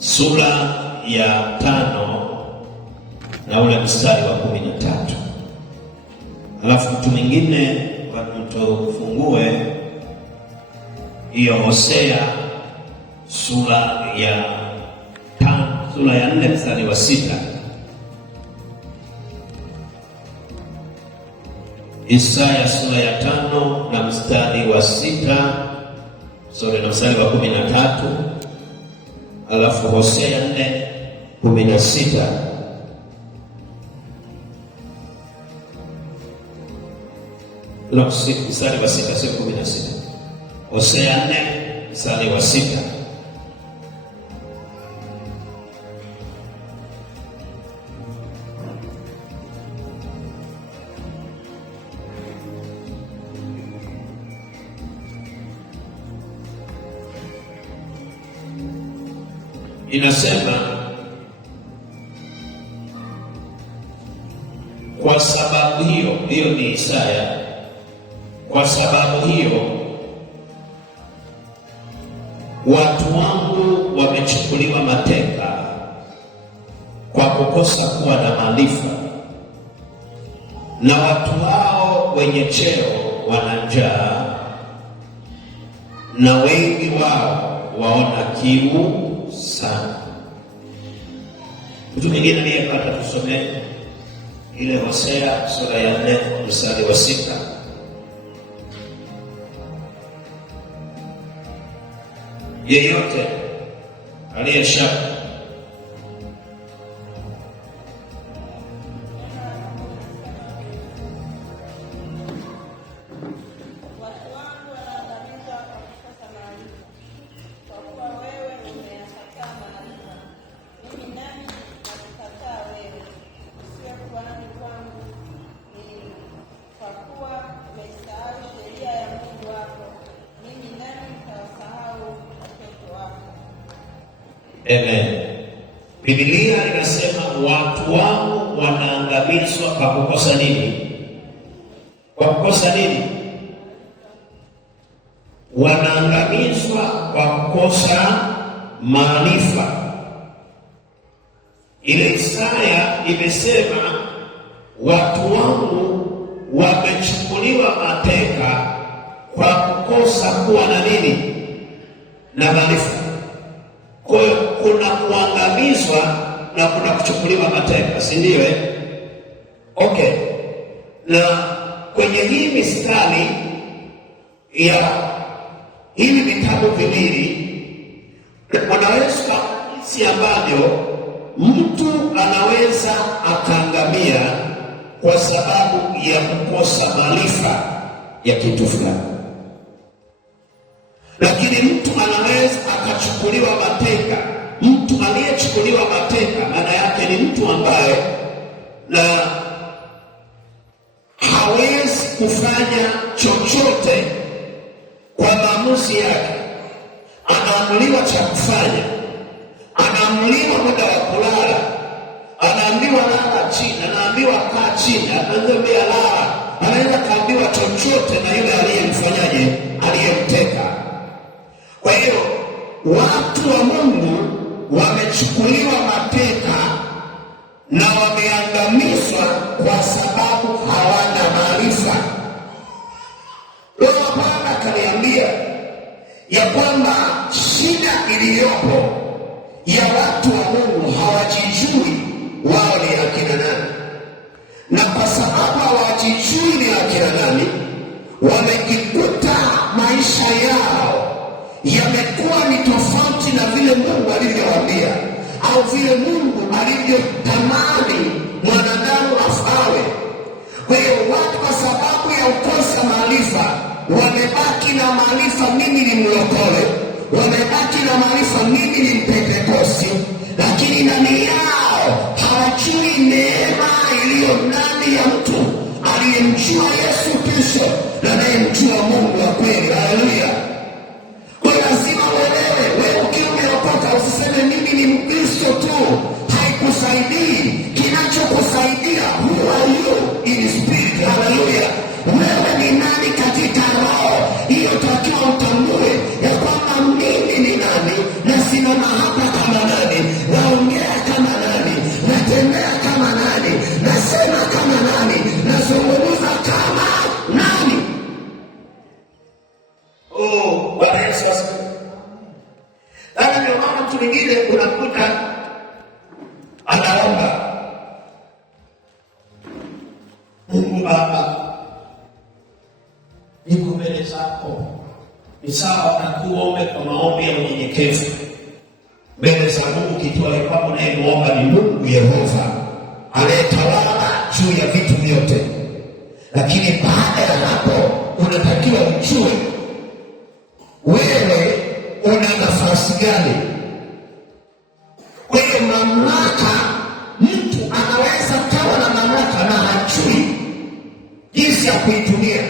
sura ya 5 na ule mstari wa 13. Alafu mtu mwingine tufungue hiyo Hosea sura ya 4 mstari wa 6. Isaya sura ya 5 na mstari wa 6, na mstari wa 13. Alafu Hosea 4:16. Mstari wa 6, sio 16. Hosea 4 mstari wa 6. Inasema, kwa sababu hiyo ni Isaya, kwa sababu hiyo watu wangu wamechukuliwa mateka kwa kukosa kuwa na maarifa, na watu wao wenye cheo wana njaa, na wengi wao waona kiu sana. Mtu mwingine aliyepata tusomee ile Hosea sura ya 4 mstari wa 6. Yeyote aliyeshaka Amen. Biblia inasema watu wangu wanaangamizwa kwa kukosa nini? Kwa kukosa nini? Wanaangamizwa kwa kukosa maarifa. Ile Isaya imesema watu wangu wamechukuliwa mateka kwa kukosa kuwa na nini? Na maarifa. Kwa hiyo kuna kuangamizwa na kuna kuchukuliwa mateka, si ndio? Okay. Na kwenye hii mistari ya hivi vitabu viwili unaweza jinsi ambavyo mtu anaweza akaangamia kwa sababu ya kukosa maarifa ya kitu fulani. Lakini mtu anaweza akachukuliwa mateka. Mtu aliyechukuliwa mateka maana yake ni mtu ambaye na hawezi kufanya chochote kwa maamuzi yake. Anaamriwa cha kufanya, anaamriwa muda wa kulala, anaambiwa lala chini, anaambiwa kaa chini, anaambiwa lala, anaweza kaambiwa chochote na yule aliyemfanyaje, aliyemteka. Kwa hiyo watu wa Mungu wamechukuliwa mateka na wameangamizwa kwa sababu hawana maarifa. Leo Bwana kaniambia ya kwamba shida iliyopo ya watu wa Mungu hawajijui wao ni akina nani, na kwa sababu hawajijui ni akina nani, wamejikuta maisha yao yamekuwa ni tofauti na vile Mungu alivyowaambia au vile Mungu alivyotamani mwanadamu afawe. Kwa hiyo watu kwa sababu ya kukosa maarifa wamebaki na maarifa mimi ni mlokole, wamebaki na maarifa mimi ni Mpentekosti, lakini ndani yao hawajui neema iliyo ndani ya mtu aliyemjua Yesu Kristo na anayemjua Mungu wa kweli. Haleluya. Lazima uelewe, wewe ukiwa umeokoka usiseme mimi ni Mkristo tu. Haikusaidii. Kinachokusaidia who are you in spirit. Haleluya. Wewe ni nani katika roho? Hiyo takiwa utambue ya kwamba mimi ni nani na simama hapa kama nani. Baba, niko mbele zako, ni sawa na kuombe kwa maombi ya unyenyekevu mbele za Mungu, kijua ya kwamba unayemwomba ni Mungu Yehova anayetawala juu ya vitu vyote. Lakini baada ya hapo unatakiwa ujue wewe una nafasi gani. Kwa hiyo mamlaka, mtu anaweza kawa na mamlaka na hajui jinsi ya kuitumia.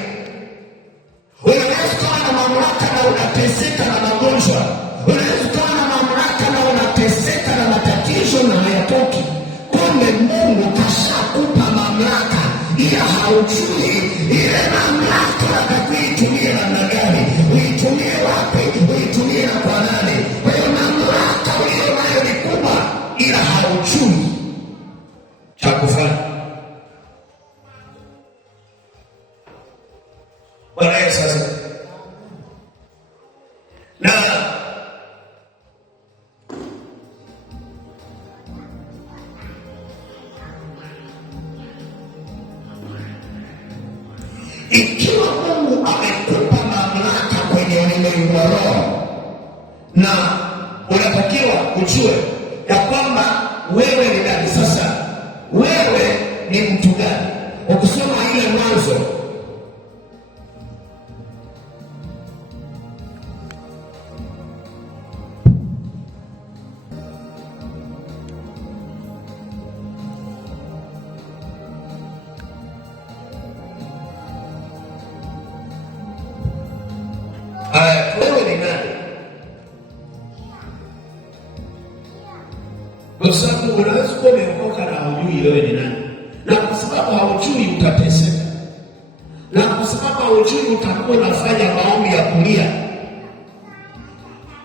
Unaweza kawa na mamlaka na unateseka na magonjwa. Unaweza kawa na mamlaka na unateseka na matatizo na hayatoki. Kumbe Mungu kashakupa mamlaka, ila haujui ile mamlaka atakuitumia namna gani, uitumie wapi, uitumie na kwa nani. Kwa hiyo mamlaka uliyo nayo ni kubwa, ila haujui cha kufanya. Bwana Yesu asifiwe. Na ikiwa Mungu amekupa mamlaka kwenye ulimwengu wa roho, na unatakiwa ujue ya kwamba wewe ni nani. Sasa wewe ni mtu gani? Ukisoma ile Mwanzo wewe ni nani? Kwa sababu unaweza kuwa umeokoka na hujui wewe ni nani, na kwa sababu haujui utateseka, na kwa sababu haujui utakuwa unafanya maombi ya kulia.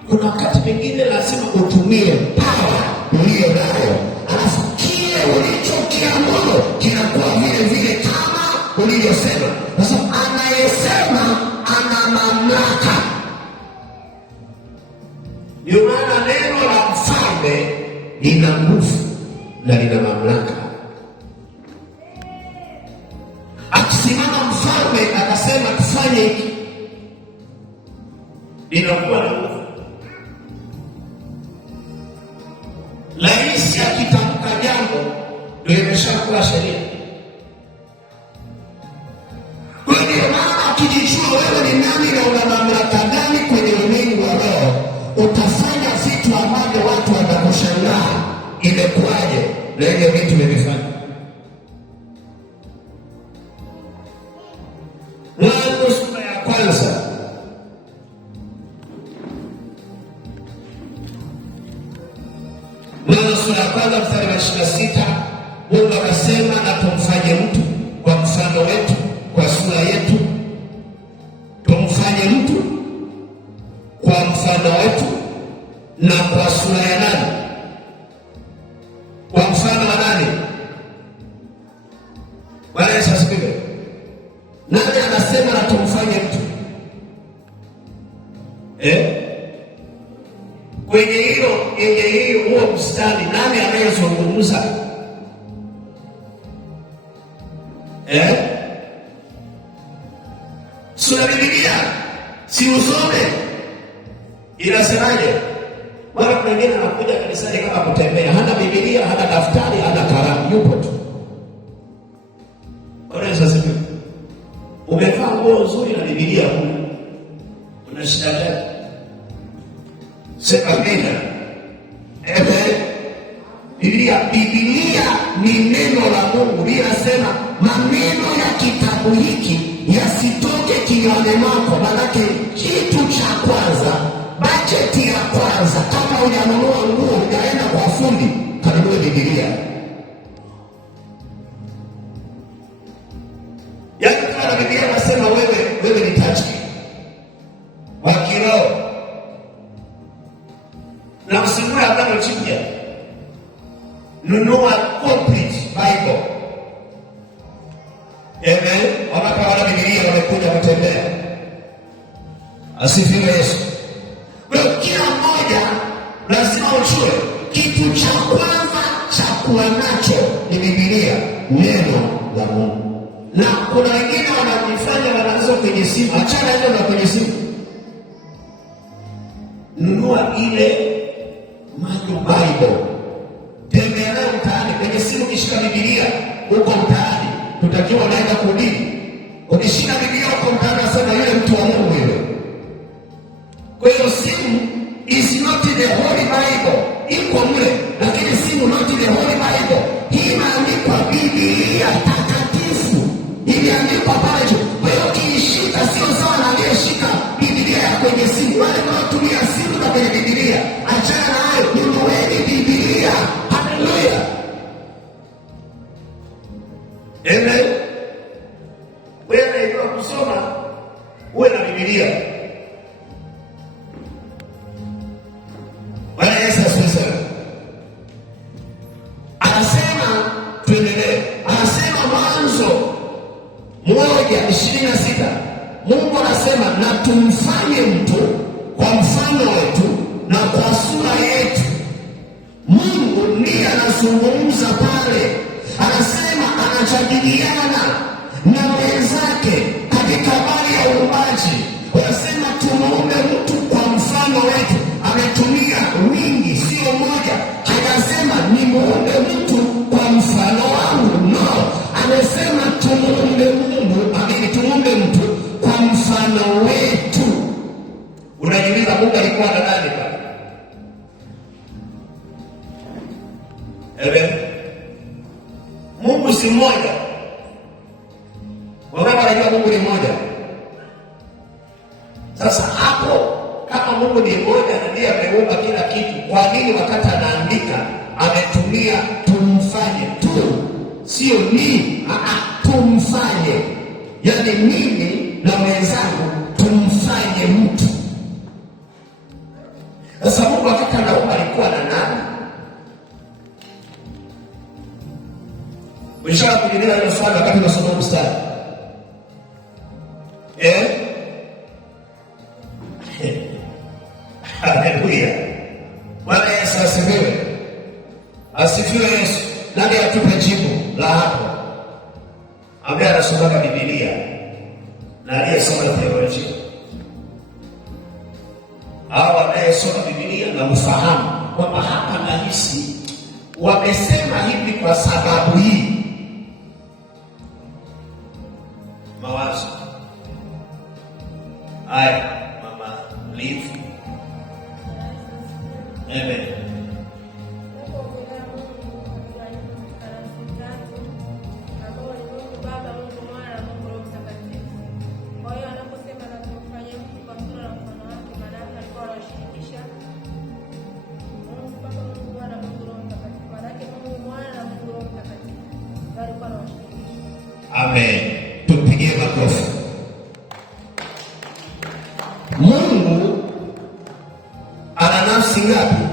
Kuna wakati mwingine lazima utumie power uliyo nayo, alafu kile ulichokiamuru kinakuwa vile vile kama ulivyosema, kwa sababu anayesema ana mamlaka. Ndio maana neno la mfalme lina nguvu na lina mamlaka. Akisimama mfalme akasema tufanye hiki, linakuwa na nguvu. Rais akitamka jambo ndio imeshakuwa sheria. Kwa hiyo maana ukijijua wewe ni nani na una mamlaka gani kwenye ulimwengu wa roho, utafanya vitu ambavyo watu watakushangaa imekuwaje na ile vitu vimefanya. Mwanzo sura ya kwanza mstari wa 26, Mungu akasema na tumfanye mtu kwa mfano wetu, kwa sura yetu. Tumfanye mtu kwa mfano wetu na kwa sura ya nani? Kwa mfano wa nani? Bwana Yesu asifiwe. Nani anasema na tumfanye mtu? Kwenye hiyo huo mstari nani anayezungumza? Sura Biblia si usome inasemaje? Mara mwingine anakuja kanisani kama kutembea, hana Biblia, hana daftari, hana kalamu, yupo tu. Bwana Yesu asifiwe. Umevaa nguo nzuri na Biblia huna, una shida gani? Sema amina. Biblia ni neno la Mungu. Linasema maneno ya kitabu hiki yasitoke kinywani mwako. Manake kitu cha kwanza, bajeti ya kwanza, kama unanunua nguo unaenda kwa fundi, kanunue Biblia. Yaani kama Biblia nasema wewe ni tajiri wa kiroho, na usinunue Agano Jipya, nunua complete Bible. Amen. Wanapoona Biblia wamekuja kutembea. Asifiwe Yesu. Kwa kila mmoja lazima ujue kitu cha kwanza cha kuwa nacho ni Biblia, neno la Mungu. Na kuna wengine wanajifanya wanaanza kwenye simu. Achana hizo na kwenye simu, nunua ile Bible, tembea nayo mtaani. Kwenye simu kishika Biblia huko mtaani, tutakiwa unaenda kuhubiri. Ukishika Biblia huko mtaani, nasema yule mtu wa Mungu yule. Kwa hiyo simu is not the Holy Bible, iko mle, lakini simu not the Holy Bible. Hii imeandikwa Biblia takatifu, imeandikwa pale juu. Kwa hiyo kiishika sio sawa na aliyeshika Biblia ya kwenye simu. Wale wanaotumia simu na kwenye Biblia, achana nayo, nunueni Biblia. Haleluya, amen. Wewe unajua kusoma, uwe na Biblia. Bwana Yesu asifiwe. Anasema tuendelee. Anasema Mwanzo 1:26, Mungu anasema na tumfanye mtu kwa mfano wetu na kwa sura yetu. Mungu ndiye anazungumza pale, anasema anajadiliana na wenzake katika habari ya uumbaji. Anasema tumuumbe mtu kwa mfano wetu. Ametumia wingi, sio moja. Hajasema ni muumbe mtu kwa mfano wangu, no. Amesema tumuumbe tumuumbe mtu kwa mfano wetu. Unajiuliza Mungu alikuwa na nani pale? Amen. Mungu si mmoja. Wangapi wanajua Mungu ni mmoja? Sasa hapo kama Mungu ni mmoja na ndiye ameumba kila kitu, kwa nini wakati anaandika ametumia tumfanye tu? Sio ni tumfanye, yaani mimi na mwenzangu tumfanye mtu. Sasa Mungu wakati anaumba alikuwa na nani? Ulishawahi kujiuliza hilo swali wakati unasoma mstari? Haleluya. Bwana Yesu asifiwe. Asifiwe Yesu. Nani atupe jibu la hapo? Ambaye anasoma Biblia na aliyesoma theolojia, au anayesoma Biblia na ufahamu kwamba hapa nahisi wamesema hivi kwa sababu hii. Mawazo haya, mama Liv. Amen. Amen. Tupigie makofi. Mungu ana nafsi ngapi?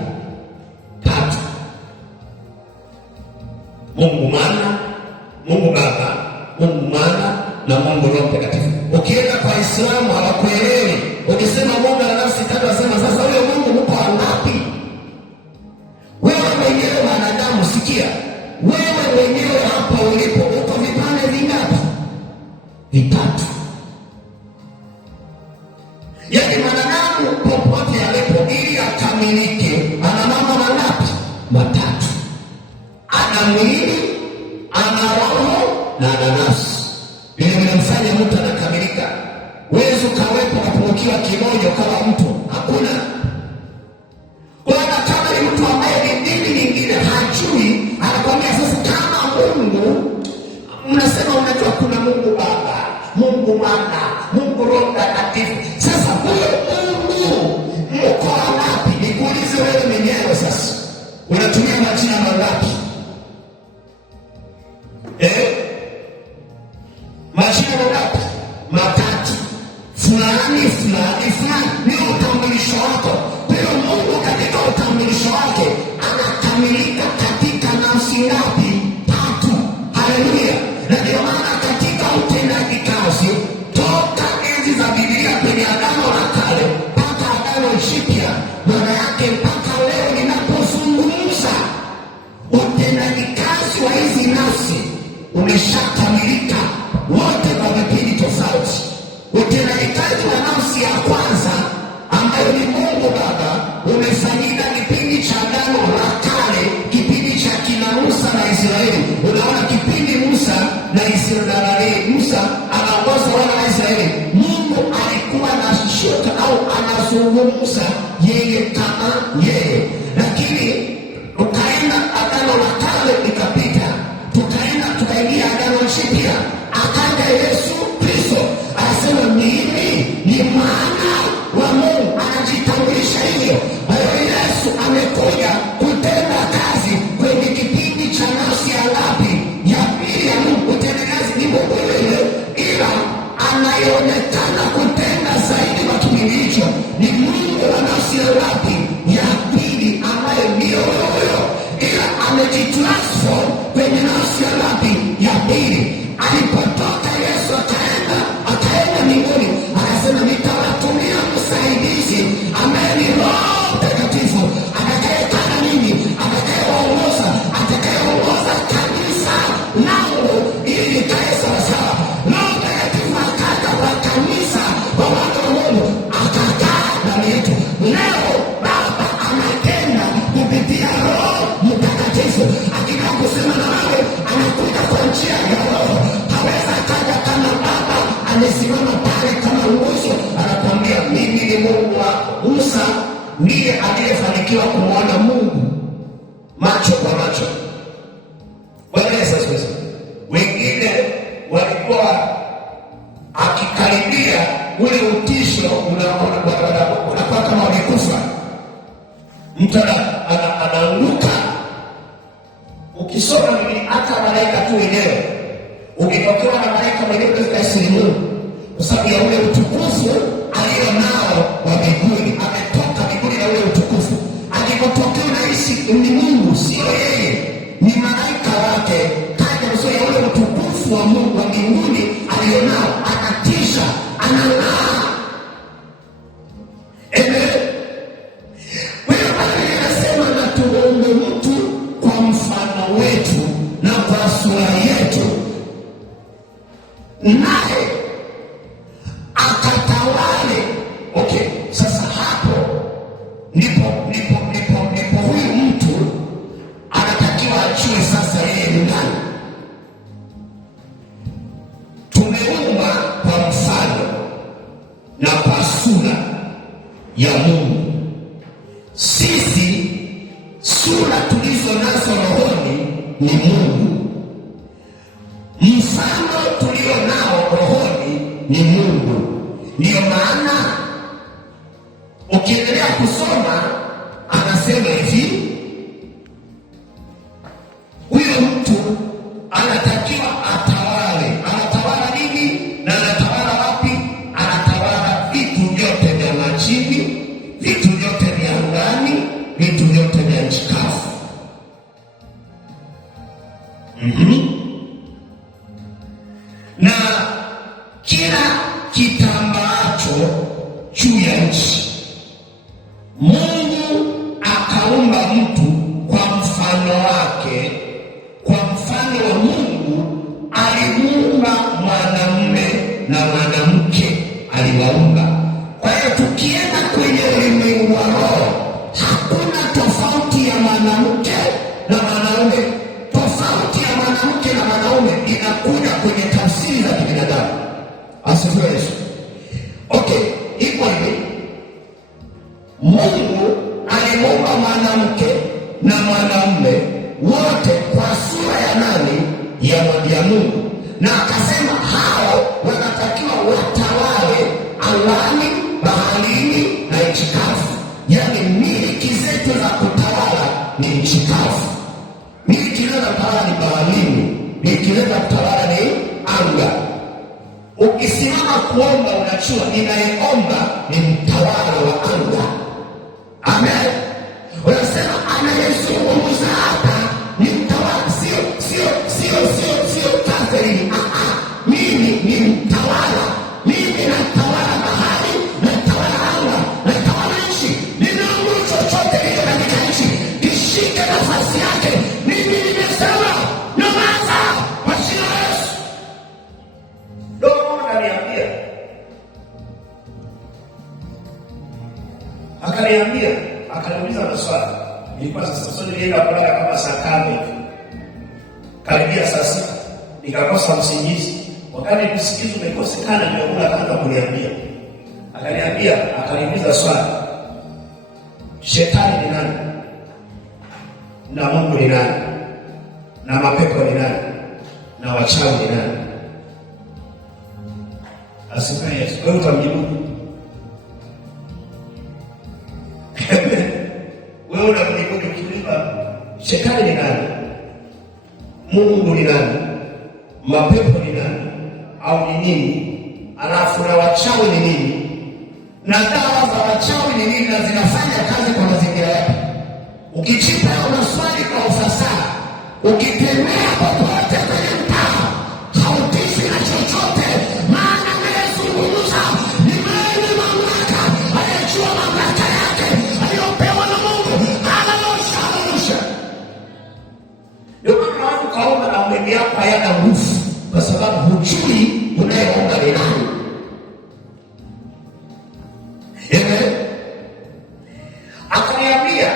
Tatu. Mungu Mwana, Mungu Baba, Mungu Mwana na Mungu Roho Mtakatifu. Ukienda kwa Islamu hawakuelewi. Ukisema Mungu ana nafsi tatu, wasema sasa huyo Mungu uko wapi? Wewe mwenyewe mwanadamu, sikia. Wewe mwenyewe hapa ulipo uko vipande vingapi? Vitatu. Yaani mwanadamu popote alipo ili akamilike ana mambo mangapi? Matatu. Ana mwili, ana roho na ana nafsi. Ili vinamfanya mtu anakamilika. Wewe ukawepo kapungukiwa kimoja kama mtu, hakuna. Kwa kama ni mtu ambaye ni dini nyingine hajui, anakuambia sasa kama Mungu, mnasema unajua kuna Mungu Baba, Mungu Mwana, Mungu Roho Mtakatifu. Sasa huyo Mungu mko wapi? Nikuulize wewe mwenyewe sasa. Unatumia majina mangapi? Majina mangapi? Matatu. Fulani ni utambulisho wako. Kwa hiyo Mungu katika utambulisho wake anakamilika katika nafsi ngapi? Tatu. Haleluya. Na ndio maana katika utendaji kazi toka enzi za Biblia kwenye Agano la Kale mpaka Agano Jipya, maana yake mpaka leo ninapozungumza, utendaji kazi wa hizi nafsi umeshakamilika. wote kwa vipindi tofauti. Utendaji wa nafsi ya kwanza ambayo ni Mungu Baba umefanyika kipindi cha Agano la Kale, kipindi cha kina Musa na Israeli. Unaona kipindi Musa na Israeli, Musa anaongoza wana wa Israeli, Mungu alikuwa anashuka au anazungumza yeye kama yeye. Lakini tukaenda Agano la Kale likapita, tukaingia Agano Jipya, akaja Yesu Kristo anasema mimi ni mwana wa Mungu, anajitambulisha hivyo. Yesu amekuja kutenda kazi kwenye kipindi cha nafsi ya ngapi? Ya pili ya Mungu. Kutenda kazi ni Mungu yeye, ila anayeonekana kutenda zaidi kwa kipindi hicho ni Mungu wa nafsi ya ngapi? Ya pili, ambaye ndio huyo, ila amejitransform kwenye nafsi ya ngapi? Ya pili. Alipotoka Yesu akaenda mbinguni, akasema nitawatumia msaidizi ambaye ni Roho Mtakatifu, atakayekaa na ninyi, atakayeongoza kanisa langu ili likae sawasawa. Roho Mtakatifu akaja kwa kanisa, kwa wana wa Mungu, akakaa ndani yetu. Leo Baba anatenda kupitia Roho Mtakatifu, akitaka kusema na wewe, anakuja kwa njia ya Roho. Haweza kaja kama Baba amesimama pale kama nguzo, anakuambia mimi ni Mungu wako. Musa ndiye aliyefanikiwa kumwona Mungu macho kwa macho. Bwana Yesu asifiwe. Wengine walikuwa akikaribia ule utisho unakuwa kama wamekufa. Mtu anaanguka. Ukisoma hata malaika tu wenyewe, ukitokewa na malaika mwenyewe katika sehemu, kwa sababu ya ule utukufu alionao wa mbinguni, ametoka mbinguni na ule utukufu. Akipotokea unaishi ni Mungu, sio yeye, ni malaika wake. Kaja kwa sababu ya ule utukufu wa Mungu wa mbinguni alionao, anatisha, anang'aa. Tuumbe mtu kwa mfano wetu na kwa sura yetu, naye akatawale. Okay, sasa hapo ndipo huyu mtu anatakiwa ajue sasa yeye ni nani. Tumeumba kwa mfano na kwa sura ya Mungu. Sisi sura tulizo nazo rohoni ni Mungu, mfano tulio nao rohoni ni Mungu. Ndiyo maana ukiendelea kusoma anasema hivi, huyo mtu anatakiwa atawale. Anatawala nini na anatawala wapi? Anatawala vitu vyote vya majini, vitu vyote vya angani, vitu vyote vya nchi kavu. Na kila kitambaacho juu ya nchi. Mungu akaumba mtu kwa mfano wake, kwa mfano wa Mungu alimuumba, mwanamume na mwanamke aliwaumba. Kwa hiyo tukienda kwenye ulimwengu wa roho, hakuna tofauti ya mwanamke na mwanaume. Tofauti ya mwanamke na mwanaume inakuja kwenye tafsiri za kibinadamu. Asifiwe Yesu. Okay, iko hivi. Mungu alimuumba mwanamke na mwanaume wote kwa sura ya nani? Ya Mungu. Na akasema hao wanatakiwa watawale angani, baharini na nchi kavu. Yaani miliki zetu za kutawala ni nchi kavu. Miliki zetu za kutawala ni baharini. Miliki zetu za kutawala ni anga. Ukisimama kuomba unachua ninayeomba ni mtawala wa anga. Amen. Unasema anayezungumza hapa ni mtawala, sio Catherine. Mimi ni mtawala. Mimi natawala bahari, natawala anga, natawala nchi. Ninaamuru chochote kile katika nchi kishike nafasi yake. Mimi nimesema nyamaza kwa jina la Yesu. akaniuliza maswali. Ilikuwa sasa nilienda kulala kama saa 5 hivi. Karibia saa 6 nikakosa usingizi. Wakati usingizi umekosekana ndio akaanza kuniambia. Akaniuliza swali. Shetani ni nani? Na Mungu ni nani? Na mapepo ni nani? Na wachawi ni nani? Asifiwe Yesu. Wewe utamjibu. Wewe unamjibu ukiuliza shetani ni nani? Mungu ni nani? Mapepo ni nani? Au ni nini? Alafu na wachawi ni nini? Na dawa za wachawi ni nini na zinafanya kazi kwa mazingira yake? Ukijibu maswali kwa ufasaha, ukitembea popote kwenye mtaa, hautishi na chochote, maana anayezungumza ni mwenye mamlaka, anayejua mamlaka yake aliyopewa na Mungu. Haleluya. Ndio maana watu kaomba na maombi yako hayana nguvu, kwa sababu hujui unayeomba ni nani. Akaniambia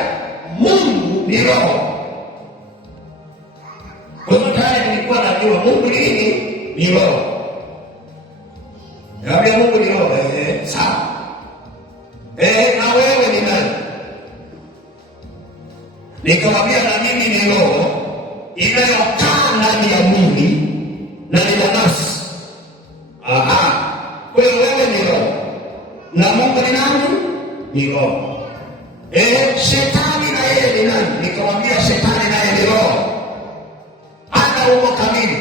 Mungu ni roho. Kwa hiyo tayari nilikuwa najua Mungu ni roho. Niambia Mungu ni roho. Sawa. Na wewe ni nani? Nikamwambia na mimi ni roho inayokaa ndani ya mwili na nina nafsi. Kwa hiyo wewe ni roho. Na Mungu ni nani? Ni roho. Shetani na yeye ni nani? Nikamwambia shetani naye ni roho. Hata umo kamili.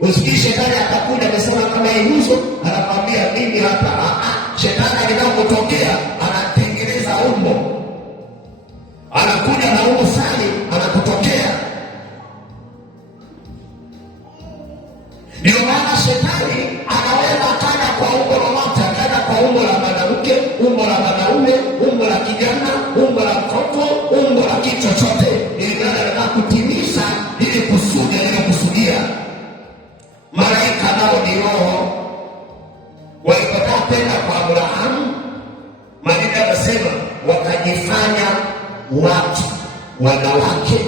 Usikii shetani atakuja amesema kama yuzo, anakwambia mimi hapa. Shetani anapotokea anatengeneza umbo. Anakuja na umbo fulani anakutokea. Ndio maana shetani anaweza akaja kwa umbo lolote, akaja kwa umbo la mwanamke, umbo la mwanaume, umbo la kijana, umbo la mtoto, umbo la kitu chochote, ili anataka kutimiza ili kusudi alilokusudia. Malaika nao ni roho. Walipotaka kwenda kwa Abrahamu, Maandiko yanasema wakajifanya watu, wanawake,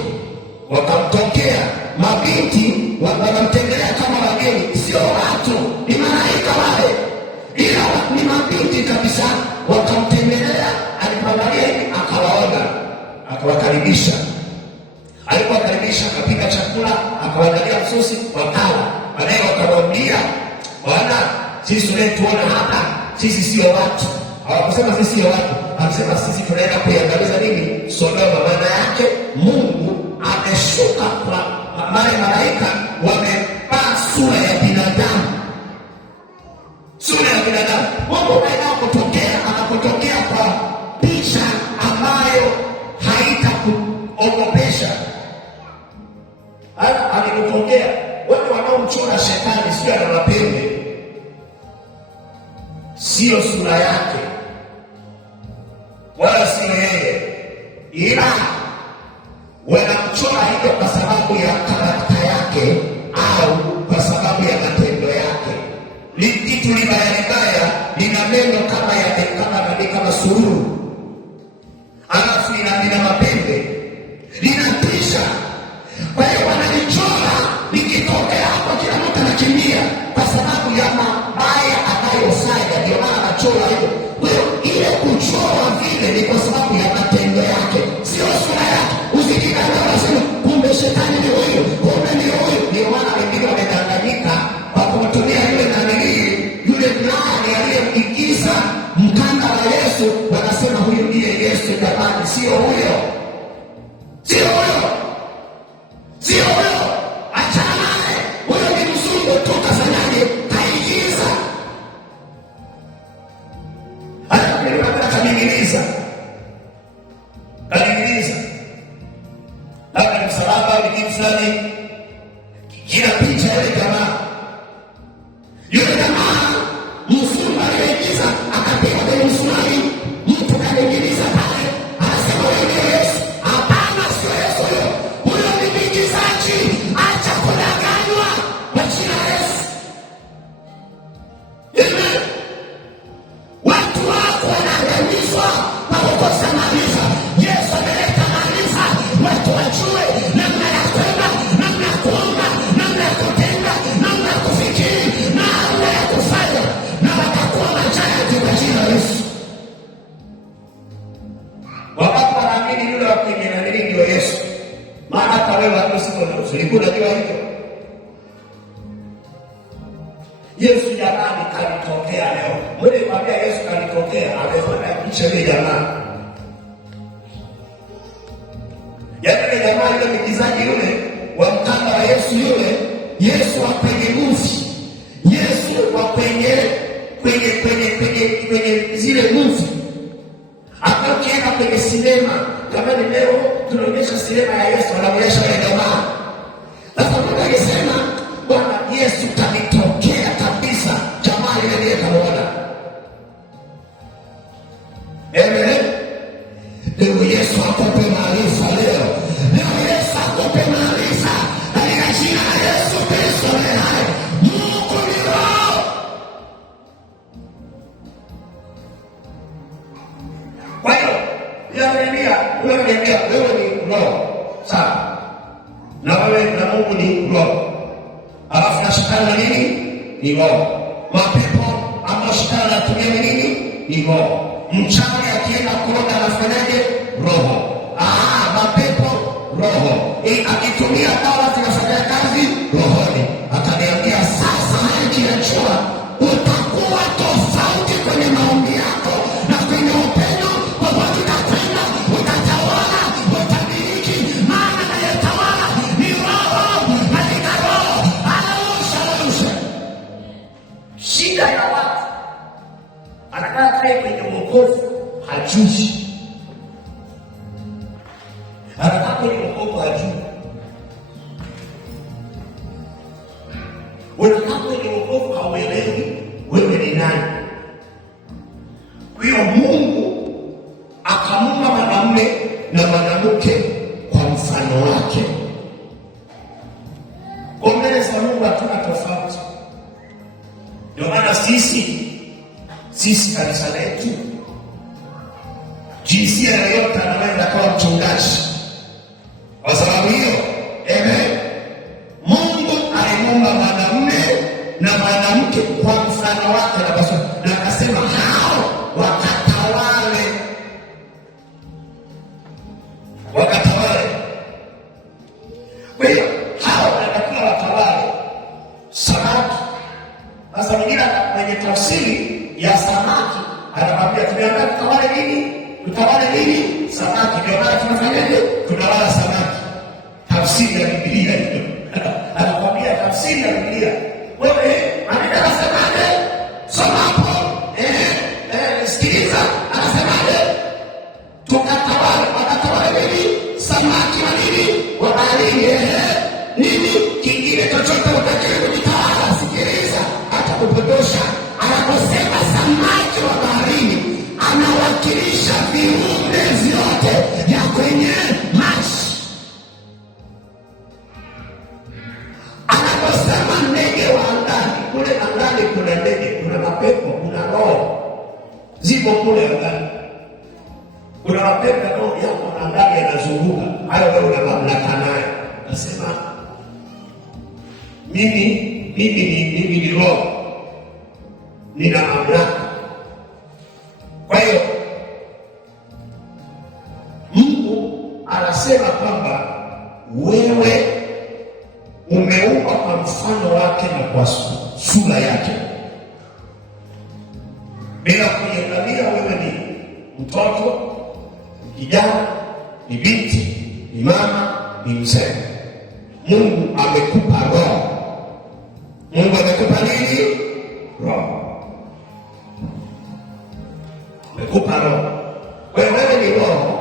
wakamtokea mabinti, wakamtembelea kama wageni. Sio watu, ni malaika wale, ila ni mabinti kabisa. Wakamtembelea, alipoangalia hivi akawaona, akawakaribisha. Alipowakaribisha akapika chakula, akawaandalia msosi, wakala. Baadaye wakamwambia, Bwana, sisi tunayetuona hapa, sisi sio watu. Hawakusema sisi sio watu, alisema sisi tunaenda kuiangamiza nini? Sodoma. Maana yake Mungu ameshuka kwa wale malaika, wamevaa sura ya binadamu. Sura ya binadamu. Mungu anapotokea kwa picha ambayo haitakuogopesha. Alikutokea wale wanaomchora shetani, sio ana mapembe, sio sura yake, wala sio yeye, ila wanamchora hivyo kwa sababu ya karakta yake au kwa sababu ya matendo yake. Ni kitu libaya, lina meno kama sururu, alafu lina mapembe, linatisha. Kwa hiyo wanalichora, likitokea hapo kila mtu anakimbia kwa sababu ya mabaya anayofanya. Ndio maana anachora hivyo. Kwa hiyo ile kuchora vile ni kwa sababu ya matendo yake, sio sura yake. Usikidanganywe unasema kumbe shetani ni huyu, kumbe ni huyu. Ndio maana wengine wamedanganyika kwa kumtumia yule mlani aliyemtikiza mkanda wa Yesu, wanasema huyu ndiye Yesu. Jamani, sio huyo, sio huyo, sio huyo. Achana naye, huyo ni mzungu tu. Kafanyaje? Kaigiza. Kaningiliza labda msalaba ni fulani, kila picha yale jamaa, yule jamaa mzungu aliyeigiza akapiga kwenye msumari, mtu kaningiliza pale, anasema huyo ni Yesu. Hapana, sio Yesu huyo, huyo ni mwigizaji. Acha kudanganywa kwa jina la Yesu. Watu wako wanaangamizwa kwa kukosa kwenye nani ndio Yesu. Maana hata wewe hapo siko na ulikuwa unajua hivyo. Yesu jamani kanitokea leo. Wewe kwambia Yesu kanitokea, amefanya kicha ile jamaa. Yaani jamaa yule mkizaji yule wa mkanda wa Yesu yule, Yesu apenyeguzi. Yesu kwenye zile nguvu. Hata ukienda kwenye sinema, kama ni leo tunaonyesha sinema ya Yesu, anaonyesha ile jamaa. Sasa Mungu alisema, Bwana Yesu kanitokea kabisa, jamaa ile ndiye kaona. Amen. Leo Yesu akupe maarifa leo. Leo Yesu akupe maarifa. Katika jina la Yesu Kristo aliye hai. Mungu ni roho. Kwa hiyo, wewe ni roho. Sawa. Na wewe na Mungu ni roho. Alafu na shetani na nini? Ni roho. Mapepo ama shetani anatumia nini? Ni roho. Mchawi akienda kuroga anafanyaje? Roho. Mapepo roho. Akitumia dawa zinafanya kazi rohoni. Akaniambia sasa nikiachua utakuwa tofauti kwenye maombi yako na kwenye upendo, popote utakwenda utatawala, utamiliki, maana anayetawala ni roho, katika roho. Haleluya. Shida ya watu anakaa kae kwenye wokovu hajuzi. Anakaa kwenye wokovu hajui. Unakaa kwenye wokovu hauelewi wewe ni nani. Kwa hiyo Mungu akamuumba mwanamume na mwanamke kwa mfano wake. Kwa mbele za Mungu hatuna tofauti. Ndio maana sisi kanisa letu, jinsia yoyote anaweza kuwa mchungaji. Kwa sababu hiyo, amen. Mungu alimuumba mwanamume na mwanamke kwa mfano wake na akasema hao wakatawale. Kwa hiyo hao wanatakiwa watawale. Samaki. Sasa mwingine kwenye tafsiri ya samaki anakwambia tumeanza tutawale nini? Tutawale nini? Samaki. Ndio maana tunafanyaje? Tunawala samaki. Tafsiri ya Biblia hiyo. Anakwambia tafsiri ya Biblia. Wewe anataka semaje? Soma hapo. Sikiliza. Anasemaje? Tukatawale. Wakatawale nini? Samaki wa nini? Wa baharini. Nini? Kingine chochote utakile kujitawala. Sikiliza. Hata kupotosha. Anaposema samaki wa baharini, anawakilisha viumbe vyote vya kwenye maji. Anaposema ndege wa angani, kule angani kuna ndege, kuna mapepo, kuna roho. Zipo kule angani. Kuna mapepo na roho yako angani yanazunguka. Hayo wewe una mamlaka nayo. Nasema mimi ni roho. Nina mamlaka. Kwa hiyo Mungu anasema kwamba wewe umeumbwa kwa mfano wake na kwa sura yake. Bila kujiangalia wewe ni mtoto, kijana, ni binti, ni mama, ni mzee. Mungu amekupa roho. Mungu amekupa nini? Roho. Amekupa roho. Wewe ni roho.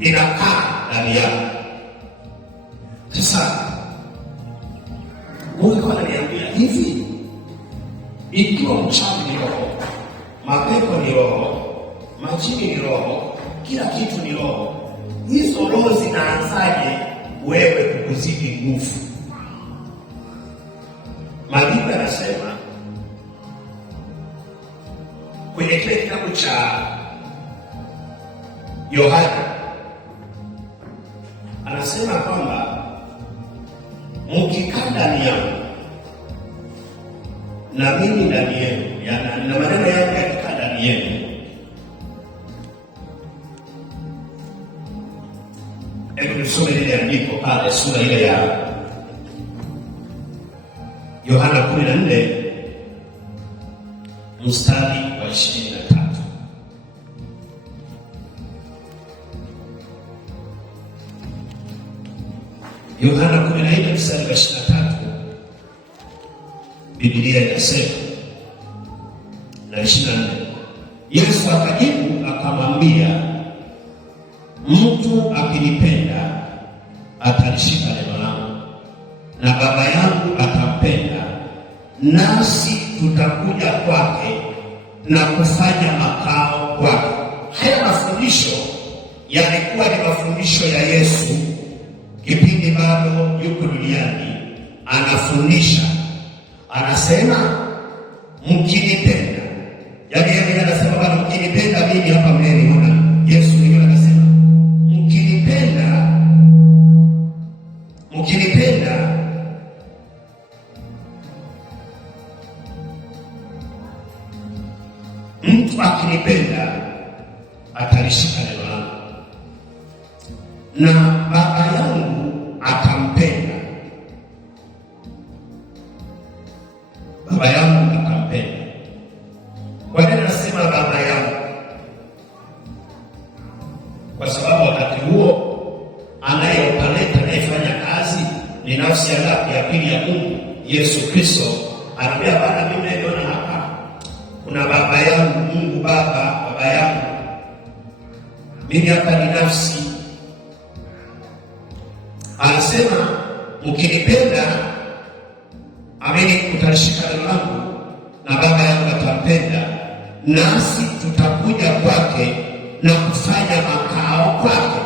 Inakaa ndani yako. Sasa Mungu ananiambia hivi, ikiwa mchawi ni roho, mapepo ni roho, majini ni roho, kila kitu ni roho, hizo roho zinaanzaje wewe kukuzidi nguvu? Maandiko yanasema kwenye kile kitabu cha Yohana, anasema kwamba mkikaa ndani yangu na mimi ndani yenu, na maneno yangu yakikaa ndani yenu, Hebu nisome lile andiko pale, sura ile ya Yohana 14 mstari wa 23. Yohana 14 mstari wa 23, Biblia inasema na 24, Yesu akajibu akamwambia, mtu akinipenda atalishika neno langu, na Baba yangu atampenda, nasi tutakuja kwake na kufanya makao kwake. Haya mafundisho yalikuwa ni mafundisho ya Yesu kipindi bado yuko duniani anafundisha. Anasema mkinipenda, yaani yeye anasema bado mkinipenda mimi hapa mneniona. Yesu mwenyewe anasema mkinipenda, mtu akinipenda atalishika neno langu, na Baba yangu atampenda. Baba yangu atampenda. Kwa nini nasema Baba yangu? Kwa sababu wakati huo anayepaleta, anayefanya kazi ni nafsi ya pili ya Mungu, Yesu Kristo. Anambia Bwana, mimi naona hapa kuna Baba yangu, Mungu Baba, Baba yangu. Mimi hapa ni nafsi. Anasema mkinipenda, amini mtalishika neno langu, na Baba yangu atampenda, nasi tutakuja kwake na kufanya makao kwake.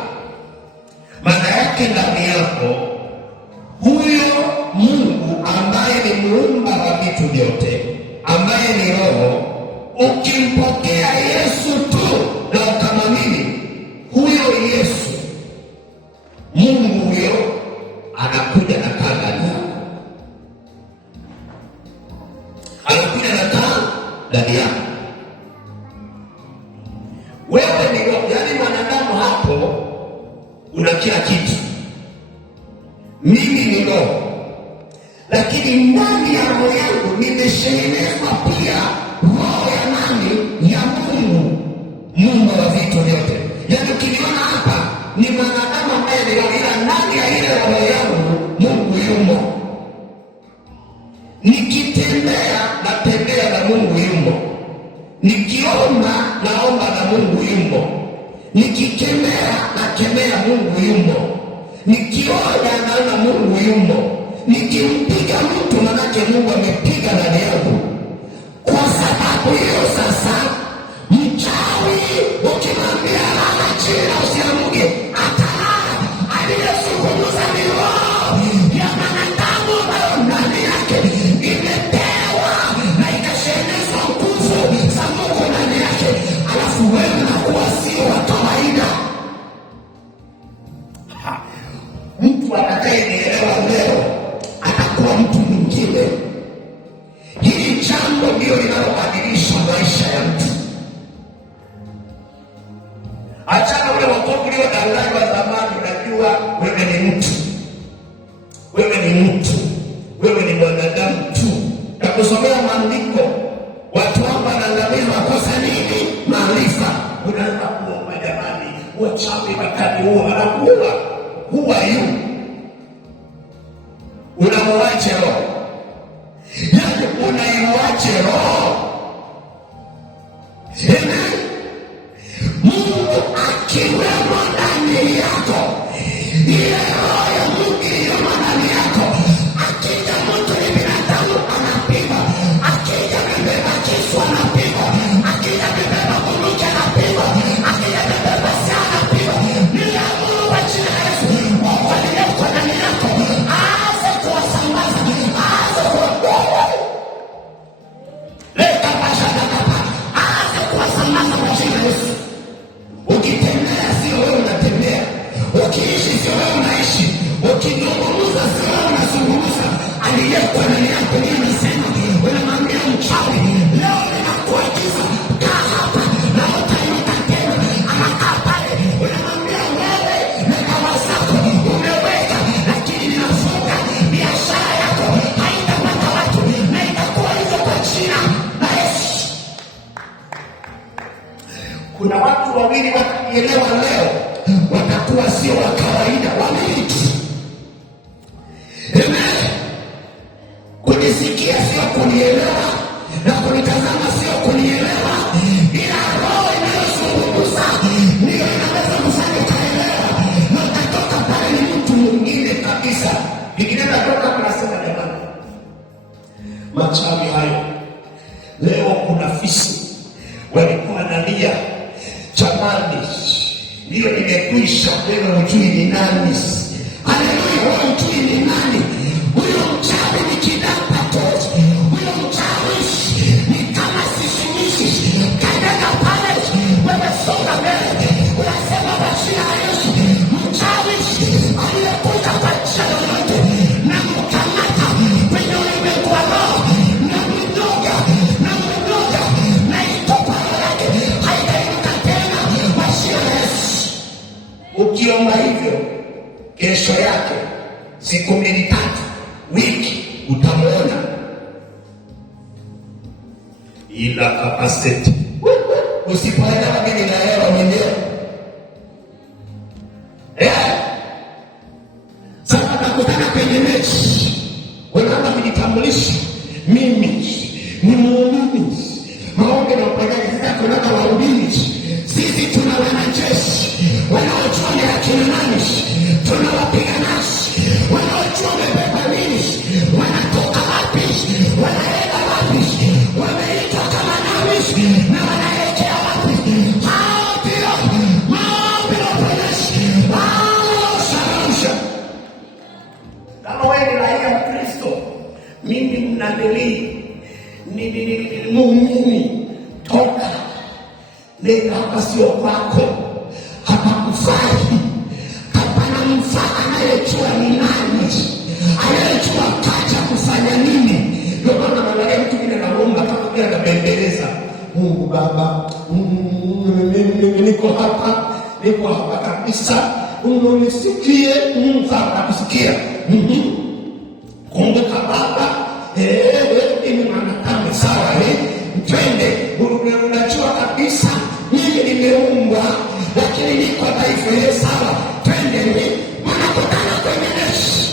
Maana yake ndani yako huyo Mungu ambaye ni muumba wa vitu vyote, ambaye ni Roho, ukimpokea Yesu tu na ukamwamini huyo Yesu, Mungu huyo anakuja na kaa ndani yako, anakuja na kaa ndani yako. Wewe ni Roho, yaani mwanadamu hapo una kila kitu. Mimi ni Roho, lakini ndani ya roho yangu nimeshaenezwa pia roho ya nani? Ya Mungu, Mungu wa vitu vyote. Yaani ukiniona hapa ni mwanadamu ambaye ni roho, ila ndani ya ile roho yangu Mungu yumo. Nikitembea natembea na Mungu yumo, nikiomba naomba na Mungu yumo, nikikemea nakemea Mungu yumo, nikioja naona Mungu yumo, nikimpiga mtu manake Mungu amepiga ndani yangu. Kwa sababu hiyo sasa, mchawi ukimwambia lala chini usiamuke, atalala. Aliyezungumza ni roho ya mwanadamu ambayo ndani yake imepewa na ikashenezwa nguvu za Mungu ndani yake, alafu wewe nakuwa sio wa kawaida. Mtu atakayenielewa leo atakuwa mtu mwingine. Hili jambo ndio linalobadilisha maisha ya mtu. Achana ule wokovu uliodanganywa zamani. Unajua wewe ni mtu, wewe ni mtu, wewe ni mwanadamu tu. Nakusomea maandiko, watu wangu wanaangamizwa kosa nini? Maarifa. Unaanza kuomba, jamani, wachawi wakaniua, anakuua. Who are you? Unamwache roho, yaani unaiwache roho. Mungu akiwemo ndani yako, ile roho ya Mungu iliyomo ndani yako, akija mtu ni binadamu anapigwa, akija amebeba kisu anapigwa, akija amebeba bunduki anapigwa, akija amebeba silaha anapigwa. Niliamuru kwa jina la Yesu, Mungu aliyeko ndani yako aanze kuwasambaza, aanze kuwaondoa. Leta pashana hapa, aanze kuwasambaza kwa jina la Yesu. Ukitembea sio wewe unatembea, ukiishi sio wewe unaishi. watanielewa leo watakuwa sio wa kawaida, wamiliki. Amen. Kunisikia sio kunielewa, na kunitazama sio kunielewa, ila roho inayozungumza ndio inaweza kufanya ukaelewa, na utatoka pale ni mtu mwingine kabisa. Ingine natoka kunasema, jamani, machawi hayo leo kuna fisi walikuwa nalia, jamani, ndio nimekwisha. Wewe hujui ni nani. Haleluya, wewe hujui ni nani. Huyo mchawi ni kidapa tozi. Huyo mchawi ni kama sisimizi. Kanyaga pale, wewe songa mbele, unasema bashia Yesu. Mchawi aliyekuja kwa njia yoyote na mkamata kwenye ulimwengu wa roho na mdoga na itopa yake haitainuka tena, bashia Yesu. Ukiomba hivyo, kesho yake, siku 2-3, wiki, utamwona. Ila kapasiti usipoelewa, mimi naelewa mwenyewe. Sasa nakutana kwenye mechi, unaanza kujitambulisha, mimi ni muumini, maombi na uponyaji. Sasa tunaona wahubiri, sisi tuna wanajeshi wanaojua ni akina nani, tuna wapiganaji wanaojua wamebeba nini, wanatoka wapi, wanaenda wapi, wameitwa kama nani na wanaelekea wapi. Hao ndio maombi na uponyaji. Sarusha. Kama wewe ni raia Mkristo, mimi mnadili ni muumini, toka nenda hapa, sio kwako, hapakufai. Hapana mfaa anayejua ni nani, anayejua kaja kufanya nini. Ndio maana mwanadamu mtu mwingine anaomba kama vile anabembeleza Mungu Baba, niko hapa kabisa, unisikie. Sawa, nakusikia. Kumbuka Baba, mimi mwanadamu, sawa, twende. Unajua kabisa mimi nimeumbwa, lakini niko dhaifu. Sawa, twende. Wanakutana kwenye mechi.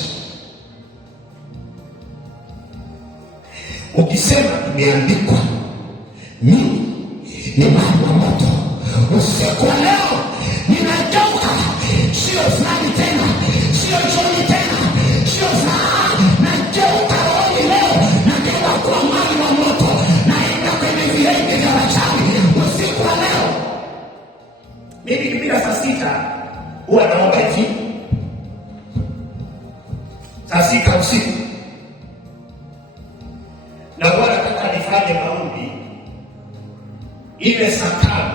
Ukisema imeandikwa, mimi ni maji wa moto, usiku leo ninatoka, sio fulani tena, sio Joni tena, sio saa, nageuka rohoni leo, nageuka kuwa maji wa moto, naenda kwenye vilenge vya wachawi usiku wa leo. Mimi ikifika saa 6 huwa naomba hivi, saa 6 usiku, na huwa nataka nifanye maombi ile saa 5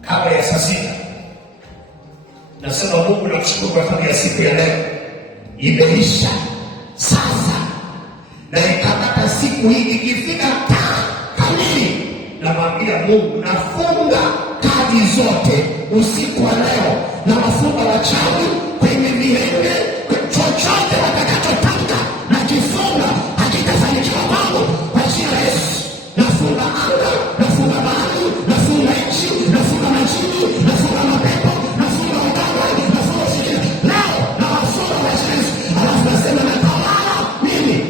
kabla ya saa 6. Nasema, Mungu, nakushukuru kwa sababu ya siku ya leo imeisha sasa, na ikapata siku hii ikifika kamili, namwambia Mungu, nafunga kazi zote usiku wa leo, na wafunga wachawi kwenye vilenge, chochote watakachotaka na kifunga hakitafanikiwa kwangu kwa jina la Yesu. Nafunga anga, nafunga bahari, nafunga nchi, nafunga majini, nafunga mapepo, nafunga uganga, nafunga ushirikina leo, na wafunga kwa jina la Yesu. Alafu nasema natawala mimi.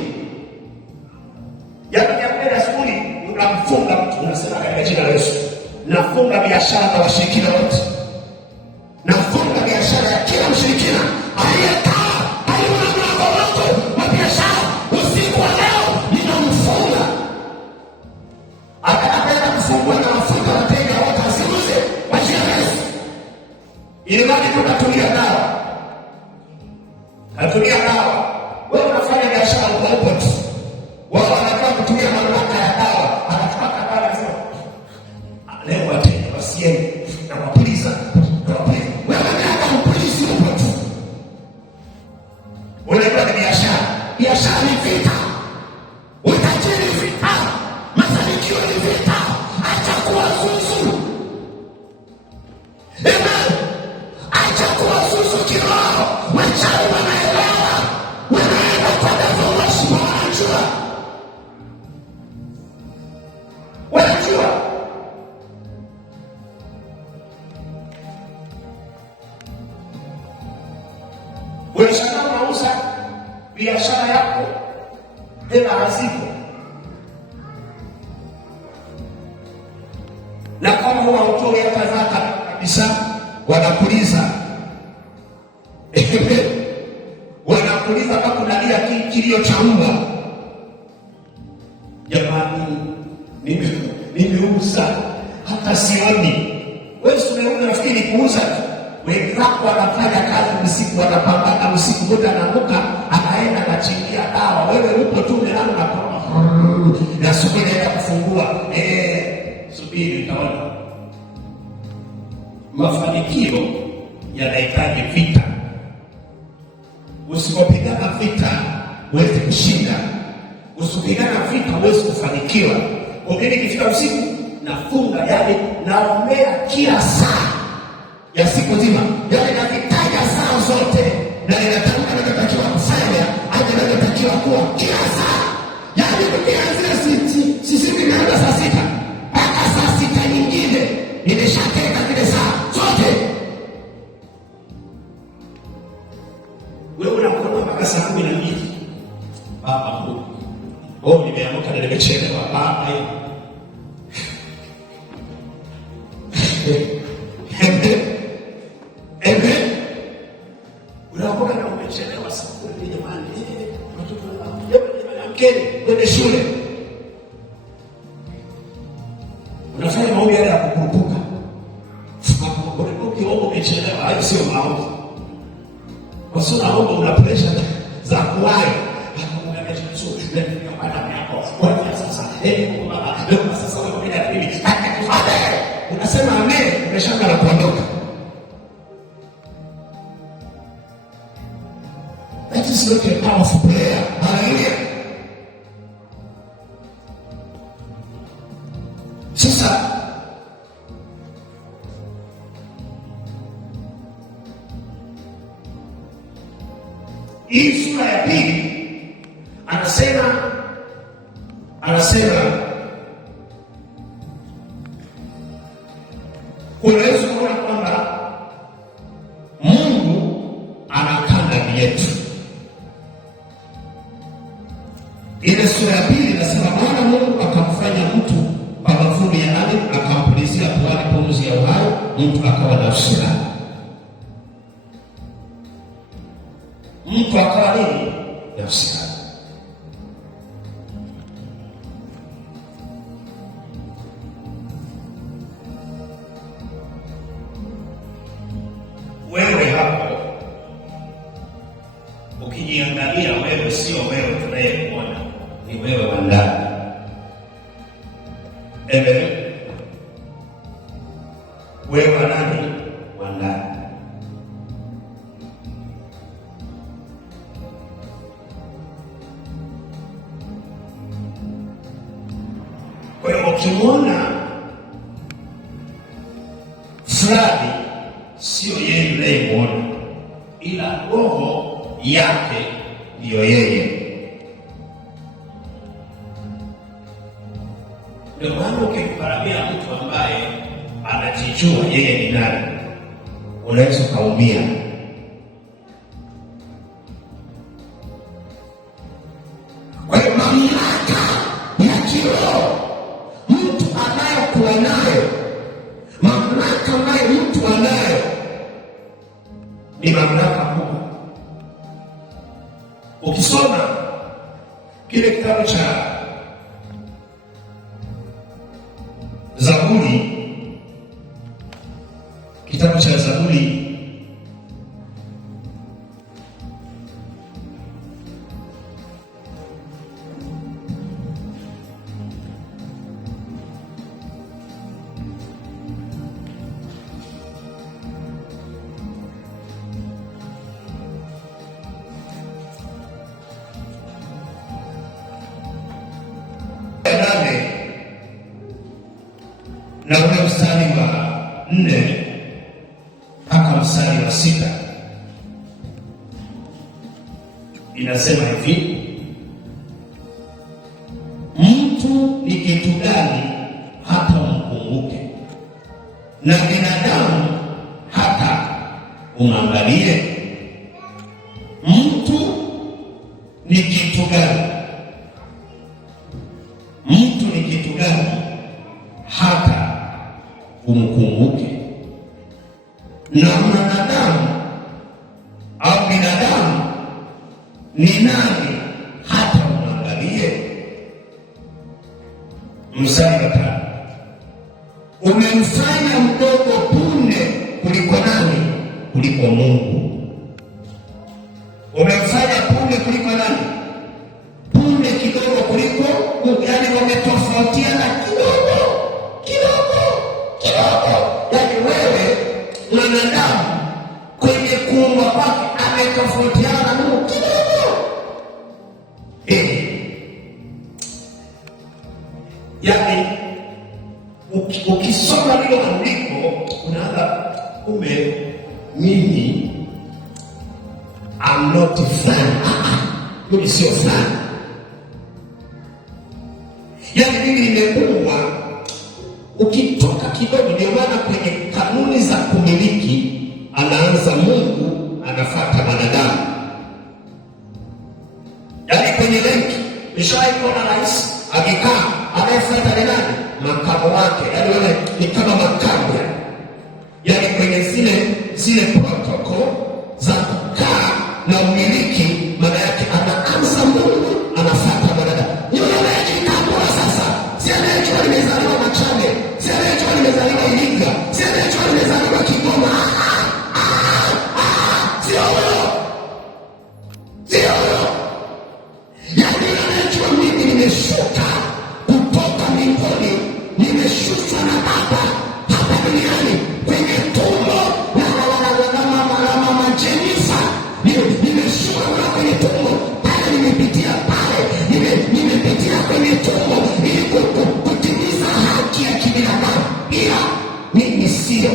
Yaani asubuhi unamfunga mtu, unasema katika jina la Yesu, nafunga biashara na washirikina wote, nafunga biashara ya kila mshirikina aliyekaa karibu na mlango wako wa biashara usiku wa leo, ninamfunga. Atakapoenda kufungua na wafunga wateja wote asiuze kwa jina la Yesu. Ili mradi tunatulia dawa, natulia dawa. Wewe unafanya biashara kwa upo tu, wao wanataka kutumia mamlaka ya dawa, anataka dawa, anasema leo wateja wasiende na wapuliza. Wewe unataka mpolisi upo tu, unaenda ni biashara. Biashara ni vita, utajiri vita, mafanikio ni vita. Acha kuwa zuzu. Acha kuwa zuzu kiroho. Wachawi wanaelewa, wanaenda kwa devoshi, wanajua. Unashangaa unauza biashara yako, hela hazipo, na kama hautoi hata zaka kabisa, wanakuliza wanakuliza kama kunalia kilio cha mbwa. Jamani, nimeuza hata sioni. Wewe umeona, nafikiri kuuza tu. Wenzako wanafanya kazi usiku, wanapambana usiku, mmoja anaamka anaenda anachingia dawa, wewe upo tu mlangoni na subiri hata kufungua. Subiri utaona. Mafanikio yanahitaji vita. Usipopigana vita huwezi kushinda. Usipigana vita huwezi kufanikiwa. Ukini kifika usiku nafunga, yani naombea kila saa ya siku nzima, yani nakitaja saa zote, na ninatamka natakiwa kufanya hadi natakiwa kuwa kila saa, yani kuanzia sisi tunaanza saa 6 mpaka saa 6 nyingine nimeshateka zile saa zote. Wewe unakuwa mpaka saa 12. Baba Mungu, nimeamka na nimechelewa baba. Unakuwa na umechelewa saa 12 jamani. Watoto kwenda shule. Unafanya maombi ya kukurupuka. Ukiomba umechelewa, hayo sio maombi. Kwa sababu naomba una pressure za kuwahi. Unasema amen, umeshanga na kuondoka. That is not a powerful prayer. Hallelujah. Sasa hii sura ya pili anasema unaweza kuona kwamba Mungu anakaa ndani yetu. Ile sura ya pili inasema Bwana Mungu akamfanya mtu kwa mavumbi ya ardhi, akampulizia puani pumzi ya uhai, mtu akawa nafsi hai. Mtu akawa nini? Nafsi hai. Wewe hapo ukijiangalia, wewe sio wewe tunayekuona, ni wewe wa ndani. Wewe wa nani? Wa ndani. Kwa hiyo ukimwona fulani, sio yeye unayemwona, ila roho yake ndiyo yeye. Ndio maana ukimparamia mtu ambaye anajijua yeye ni nani, unaweza kaumia. Kwa hiyo mamlaka ya kiroho mtu anayokuwa nayo, mamlaka ambayo mtu anayo ni mamlaka kubwa. Ukisoma kile kitabu cha Zaburi, kitabu cha Zaburi na ule mstari wa 4 mpaka mstari wa 6 inasema hivi: mtu ni kitu gani hata umkumbuke, na binadamu hata umwangalie? na mwanadamu au binadamu ni nani hata umwangalie? Mstari wa 5, umemfanya mdogo punde kuliko nani? Kuliko Mungu. Umemfanya punde kuliko nani? Punde kidogo kuliko Mungu. Yani wametofautiana kidogo. Yani wewe mwanadamu kwenye kuumba kwake ametofautiana na Mungu kidogo. Yani ukisoma hilo andiko unaanza kumbe mimi I'm not fulani. Mimi sio fulani. Yani mimi nimeumbwa. Ukitoka kidogo, ndio maana kwenye kanuni za kumiliki anaanza Mungu, anafuata wanadamu. Yani kwenye benki nishawahi kuona rais akikaa, anayefuata ni nani? Makamo wake. Yani wewe ni kama makamo. Yani kwenye zile protocol za kukaa na umiliki, maana yake anaanza Mungu, anafuata wanadamu. Yule anayejitambua sasa, si anayejua nimezaliwa Machame, si anayejua nimezaliwa Iringa, si anayejua nimezaliwa Kigoma. Sio huyo. Yani anayejua mimi nimeshuka kutoka mbinguni, nimeshushwa na Baba hapa duniani kwenye tumbo la mama Jennifer. Nimeshuka kwenye tumbo pale, nimepitia pale, nimepitia kwenye tumbo ili kutimiza haki ya kibinadamu. Ila mimi sio.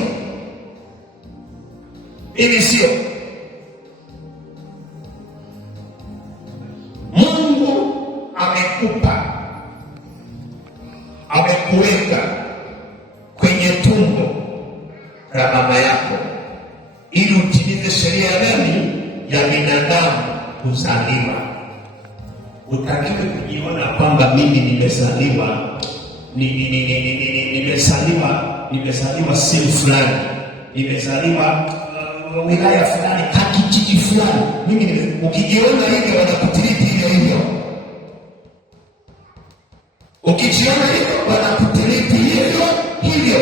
Mungu amekupa, amekuweka kwenye tumbo la mama yako ili utimize sheria gani? Ya binadamu kuzaliwa. Utakiwe kujiona kwamba mimi nimezaliwa sehemu fulani, nimezaliwa wilaya fulani, kijiji fulani. Ukijiona hivyo wanakutiriti hivyo. Ukijiona hivyo wanakutiriti hivyo.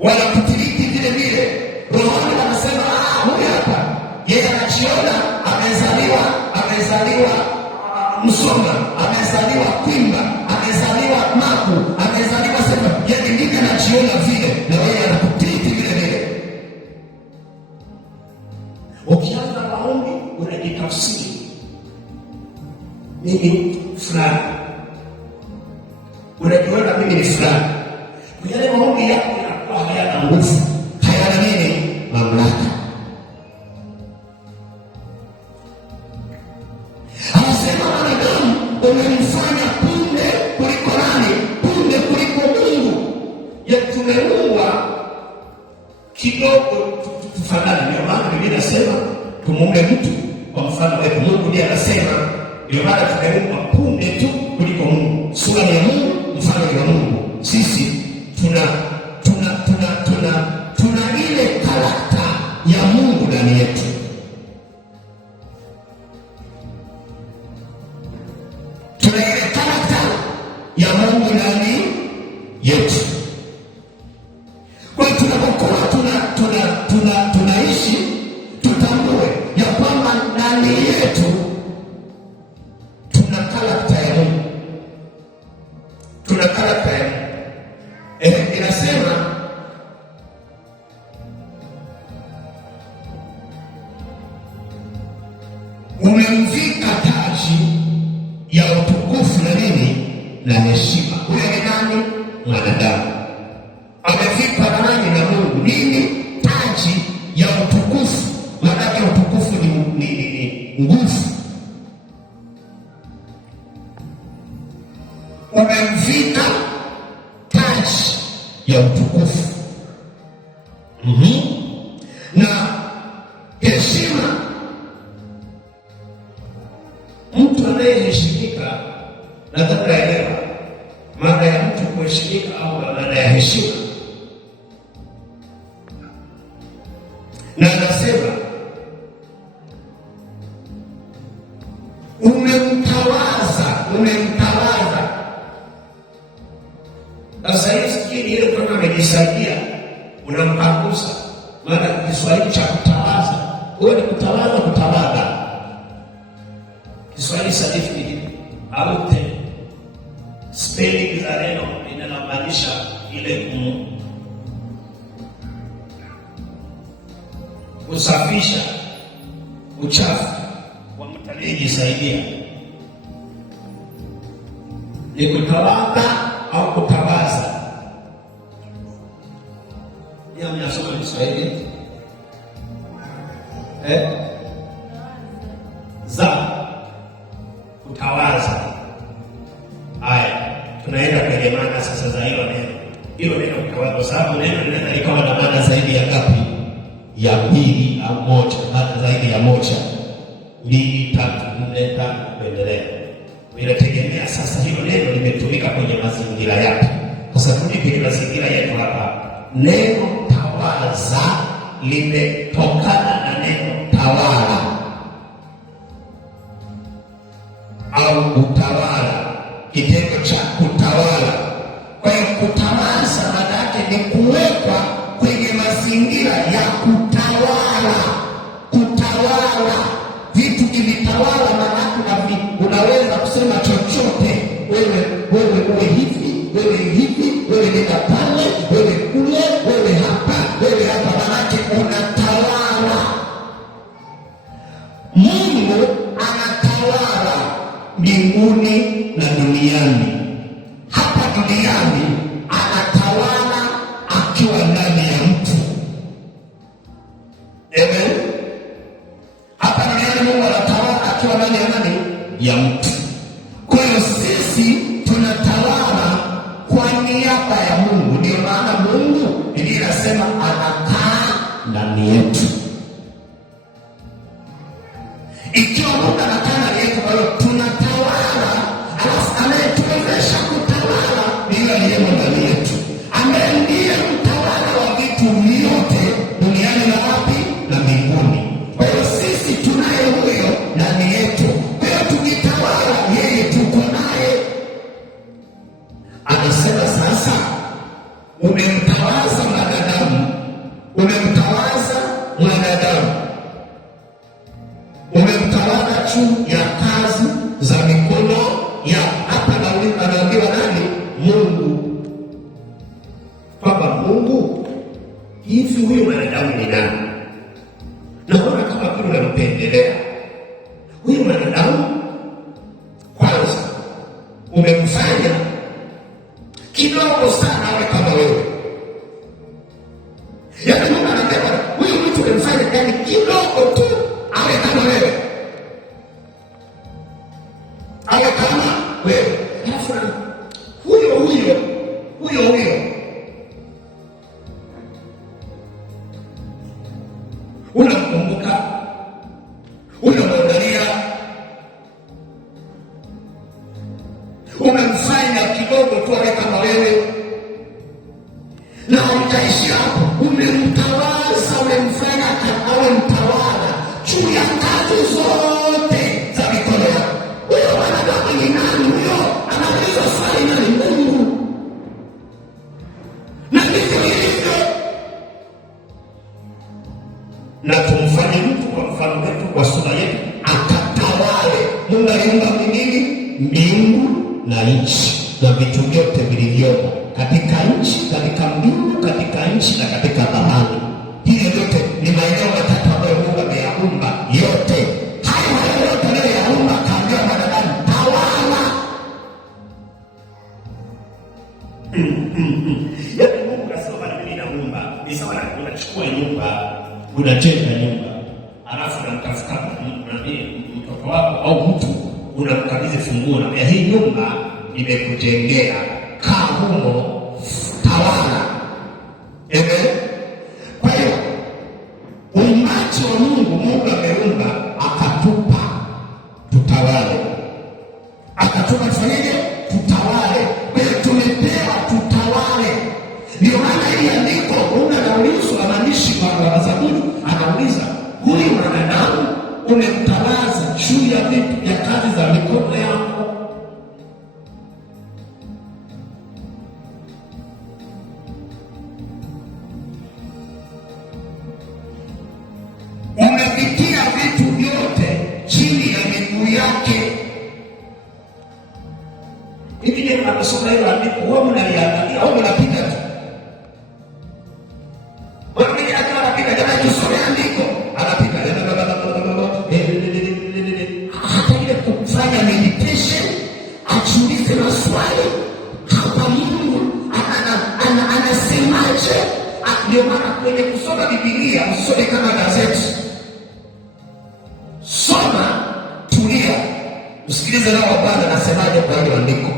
Wanakutiriti vile. Rohoni anasema huyu hapa yeye anajiona amezaliwa Msoma, amezaliwa Kwimba, amezaliwa Magu, amezaliwa sema. Yeye ndiye anajiona vile, na yeye anakutiriti vile. Ukianza maombi unajitafsiri mimi fulani, unajiona mimi ni fulani. Yale maombi yako yanakuwa hayana nguvu, hayana nini? Mamlaka. Anasema wanadamu umemfanya punde kuliko nani? Punde kuliko Mungu. Ya tumeumbwa kidogo tufanane. Ndio maana Biblia inasema tumuumbe mtu kwa mfano wetu. Mungu ndiye anasema, ndio maana tumeumbwa punde tu kuliko Mungu. Sura ya Mungu, mfano wa Mungu. Sisi tuna ile karakta ya Mungu ndani yetu. Tuna ile karakta ya Mungu ndani yetu. Kwa tunapokuwa tunaishi, tutambue ya kwamba ndani yetu tuna karakta ya Mungu. Tuna karakta ya Mungu. Inasema umemvika taji ya utukufu na nini? Na heshima. Huyo ni nani? Mwanadamu. Amevikwa na nani? Na Mungu. Nini? Taji ya utukufu. Maana utukufu ni nguvu. Umemvika taji ya utukufu na heshima. Mtu anayeheshimika, nataka elewa maana ya mtu kuheshimika au maana ya heshima. na anasema umemtawaza. Sasa hivi sikini ile kama amejisaidia unampangusa, maana Kiswahili cha kutawaza, wewe ni kutawaza. Kiswahili sanifu ni au te spelling za neno inamaanisha ile kusafisha uchafu wa mtu aliyejisaidia. Ni kutawadha au kutawaza. Ya mnasoma Kiswahili za kutawaza. Haya, tunaenda kwenye maana sasa za hilo neno kutawaza, kwa sababu neno linaweza likawa na maana zaidi ya ngapi? Ya pili au moja, maana zaidi ya moja, 2, 3, 4, 5 kuendelea. Inategemea sasa hilo neno limetumika kwenye mazingira yapi. Kwa sababu kwenye mazingira yetu hapa neno tawaza limetokana na neno tawala au utawala, kitendo cha kutawala. Kwa hiyo kutawaza maana yake ni kuwekwa kwenye mazingira ya kutawala. Vitu kilitawala, maana unaweza kusema chochote, wewe uwe hivi, wewe nenda pale, wewe kule, wewe hapa, maana yake unatawala. Mungu anatawala mbinguni na duniani. Hapa duniani anatawala akiwa ndani ya mtu. Amen. Hapa duniani Mungu anatawala akiwa ndani ya nani? Ya mtu. Kwa hiyo sisi tunatawala kwa niaba ya Mungu. Ndio maana Mungu ndiye anasema anakaa ndani yetu. Ikiwa Mungu anakaa ndani yetu, kwa hiyo tunatawala. Alafu anayetuwezesha kutawala ni yule aliyemo ndani yetu, ambaye ndiye mtawala wa vitu vyote duniani na wapi? Na mbinguni. Kwa hiyo sisi tunaye huyo ndani yetu. Kwa hiyo tukitawala, yeye tuko naye. Anasema sasa, umemtawaza mwanadamu, umemtawaza juu ya kazi za mikono ya hapa. Anaambiwa nani? Mungu. Kwamba Mungu, hivi huyu mwanadamu ni nani? Naona kama vile unampendelea huyu mwanadamu. Kwanza umemfanya kidogo sana awe kama wewe. Yaani Mungu anasema huyu mtu umemfanya yani kidogo tu awe kama wewe, awe kama wewe. Alafu huyo unamkumbuka, unamwangalia, umemfanya kidogo tu awe kama wewe, na utaishi hapo. Umemtawaza, umemfanya awe mtawala juu ya kazi zote za mikono yako. Huyo mwanadamu ni nani? Huyo anaweza swali nani? Mungu. Na ndivyo hivyo, na tumfanye mtu kwa mfano wetu, kwa sura yetu, akatawale. Mungu aliumba nini? Mbingu na nchi na vitu vyote vilivyomo katika nchi, katika mbingu, katika nchi na katika bahari. Hili yote ni maeneo matatu ambayo Mungu ameyaumba yote. Hayo yote aliyoyaumba kaambia mwanadamu tawala. Yaani Mungu kasema mimi naumba. Ni sawa na unachukua nyumba, unajenga nyumba, alafu unamtafuta mtoto wako au mtu, unamkabidhi funguo na hii nyumba nimekujengea, kaa humo, tawala. Amen. Kwa hiyo umacho wa Mungu ameumba, akatupa tutawale, akatupa tufanyeje? Tutawale. Kwa hiyo tumepewa tutawale. Ndio maana hii andiko unaulizwa maandishi mfano wa Zaburi, anauliza huyu mwanadamu umemtawaza juu ya vitu vya kazi za mikono yako. Umevitia vitu vyote chini ya miguu yake. Hivi ndio amesoma hilo andiko, wewe unaliangalia au unapita tu? Wewe akawa anapita, kama tusome andiko, anapita. Hata ile kufanya meditation, ajiulize maswali, hapa Mungu anasemaje? Ndio maana kwenye kusoma Biblia usome kama gazeti. Soma, tulia, usikilize nao Bwana anasemaje kwa hilo andiko.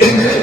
Amen.